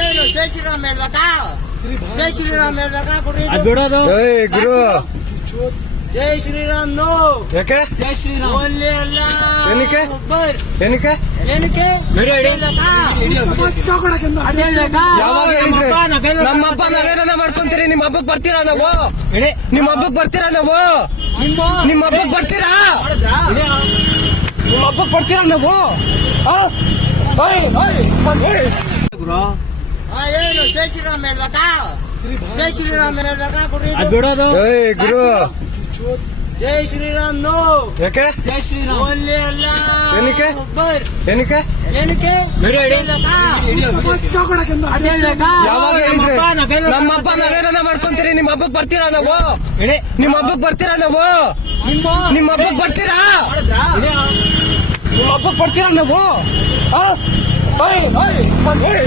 ಏನು ಜೈ ಶ್ರೀರಾಮ್ ಹೇಳ್ಬೇಕಾ? ಜೈ ಶ್ರೀರಾಮ್ ಹೇಳ್ಬೇಕಾ? ಕೊಡ್ರಿ ಇದು. ಬಿಡೋದು. ಜೈ ಗುರು. ಜೈ ಶ್ರೀರಾಮ್ ನೋ. ಯಾಕೆ ಜೈ ಶ್ರೀರಾಮ್. ಓನ್ಲಿ ಅಲ್ಲ ಏನಕ್ಕೆ? ಅಕ್ಬರ್. ಏನಕ್ಕೆ ಏನಕ್ಕೆ? ಬಿಡು, ಹಿಡಿ. ಹೇಳ್ಬೇಕಾ? ಅದ್ ಹೇಳ್ಬೇಕಾ? ಯಾವಾಗ ಹೇಳಿದ್ರೆ? ನಮ್ಮಪ್ಪ ನಾವೆಲ್ಲ ನಮ್ಮ ಹಬ್ಬ ನಾವೇನ ಮಾಡ್ಕೊಂತೀರಿ? ನಿಮ್ಮ ಹಬ್ಬಕ್ ಬರ್ತೀರಾ ನಾವು? ಹಿಡಿ. ನಿಮ್ಮ ಹಬ್ಬಕ್ ಬರ್ತೀರಾ ನಾವು? ನಿಮ್ಮ ಹಬ್ಬಕ್ ಬರ್ತೀರಾ? ಮಾಡಿದ್ರಾ? ಹಿಡಿ. ನಿಮ್ಮ ಹಬ್ಬಕ್ ಬರ್ತೀರಾ ನಾವು? ಆ? ಓಯ್, ಓಯ್, ಓಯ್. ಗುರು. ಏನು ಜೈ ಶ್ರೀರಾಮ್ ಹೇಳ್ಬೇಕಾ? ಜೈ ಶ್ರೀರಾಮ್ ಹೇಳ್ಬೇಕಾ? ಕೊಡ್ರಿ ಇದು. ಅದ್ ಬಿಡೋದು. ಜೈ ಗುರು. ಜೈ ಶ್ರೀರಾಮ್ ನೋ. ಯಾಕೆ? ಜೈ ಶ್ರೀರಾಮ್. ಓನ್ಲಿ ಅಲ್ಲ ಏನಕ್ಕೆ? ಅಕ್ಬರ್. ಏನಕ್ಕೆ? ಏನಕ್ಕೆ? ಬಿಡು, ಹಿಡಿ. ಹೇಳ್ಬೇಕಾ? ಅದ್ ಹೇಳ್ಬೇಕಾ? ಯಾವಾಗ ಹೇಳಿದ್ರೆ? ನಮ್ಮಪ್ಪ ನಾವೆಲ್ಲ ನಮ್ಮ ಹಬ್ಬ ನಾವೇನ ಮಾಡ್ಕೊಂತೀರಿ? ನಿಮ್ಮ ಹಬ್ಬಕ್ ಬರ್ತೀರಾ ನಾವು? ಹಿಡಿ. ನಿಮ್ಮ ಹಬ್ಬಕ್ ಬರ್ತೀರಾ ನಾವು? ನಿಮ್ಮ ಹಬ್ಬಕ್ ಬರ್ತೀರಾ? ಮಾಡಿದ್ರಾ? ಹಿಡಿ. ನಿಮ್ಮ ಹಬ್ಬಕ್ ಬರ್ತೀರಾ ನಾವು? ಆ? ಓಯ್, ಓಯ್, ಓಯ್.